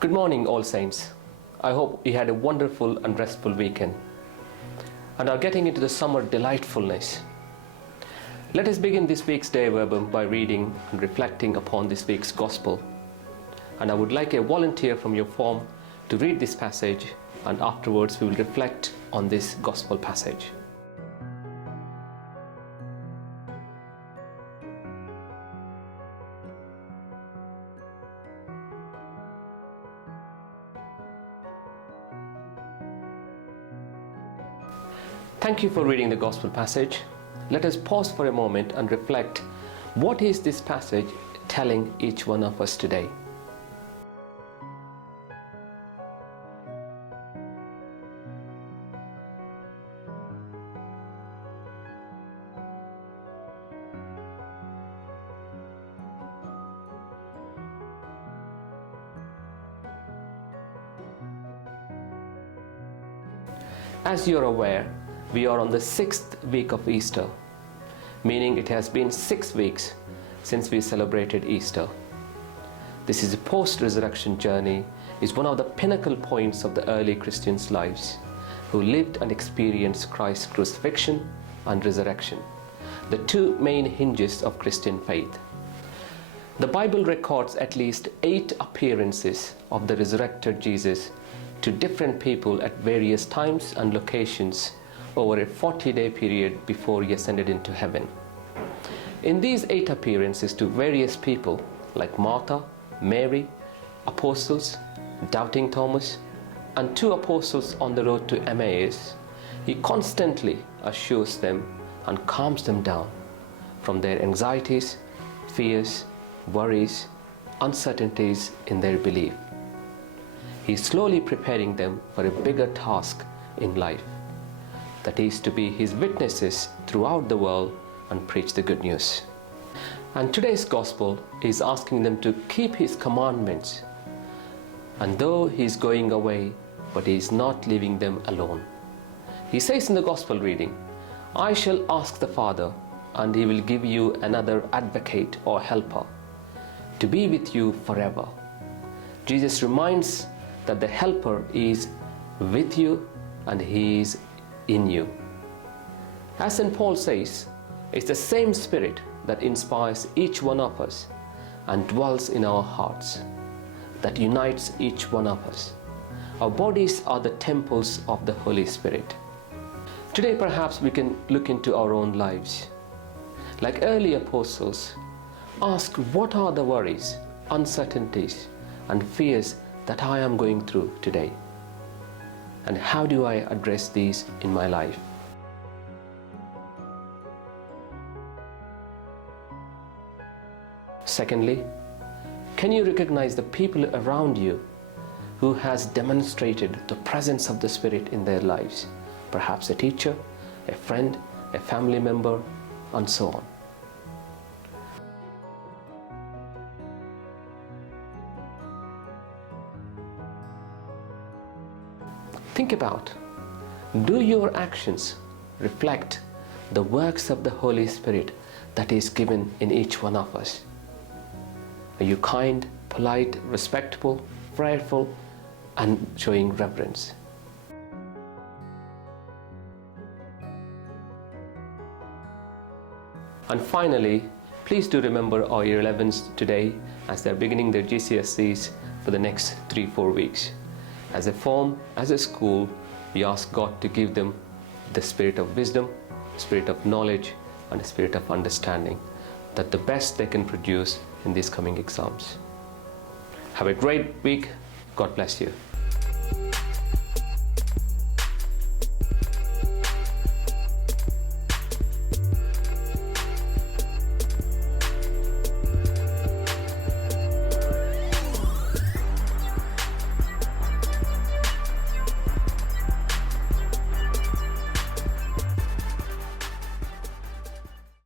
Good morning, all saints. I hope you had a wonderful and restful weekend and are getting into the summer delightfulness. Let us begin this week's DEI VERBUM by reading and reflecting upon this week's Gospel. And I would like a volunteer from your form to read this passage, and afterwards we will reflect on this Gospel passage. Thank you for reading the Gospel passage. Let us pause for a moment and reflect, what is this passage telling each one of us today? As you are aware, we are on the 6th week of Easter, meaning it has been 6 weeks since we celebrated Easter. This is a post-resurrection journey, is one of the pinnacle points of the early Christians' lives, who lived and experienced Christ's crucifixion and resurrection, the two main hinges of Christian faith. The Bible records at least 8 appearances of the resurrected Jesus to different people at various times and locations over a 40-day period before he ascended into heaven. In these 8 appearances to various people like Martha, Mary, apostles, doubting Thomas, and 2 apostles on the road to Emmaus, he constantly assures them and calms them down from their anxieties, fears, worries, uncertainties in their belief. He is slowly preparing them for a bigger task in life, that is to be his witnesses throughout the world and preach the good news. And today's gospel is asking them to keep his commandments. And though he is going away, but he is not leaving them alone. He says in the gospel reading, "I shall ask the Father, and he will give you another advocate or helper, to be with you forever." Jesus reminds that the helper is with you and he is in you. As St. Paul says, it's the same Spirit that inspires each one of us and dwells in our hearts, that unites each one of us. Our bodies are the temples of the Holy Spirit. Today perhaps we can look into our own lives. Like early apostles, ask, what are the worries, uncertainties, and fears that I am going through today? And how do I address these in my life? Secondly, can you recognize the people around you who has demonstrated the presence of the Spirit in their lives? Perhaps a teacher, a friend, a family member, and so on. Think about, do your actions reflect the works of the Holy Spirit that is given in each one of us? Are you kind, polite, respectful, prayerful, and showing reverence? And finally, please do remember our Year 11s today as they're beginning their GCSEs for the next 3-4 weeks. As a form, as a school, we ask God to give them the spirit of wisdom, spirit of knowledge, and a spirit of understanding, that the best they can produce in these coming exams. Have a great week. God bless you.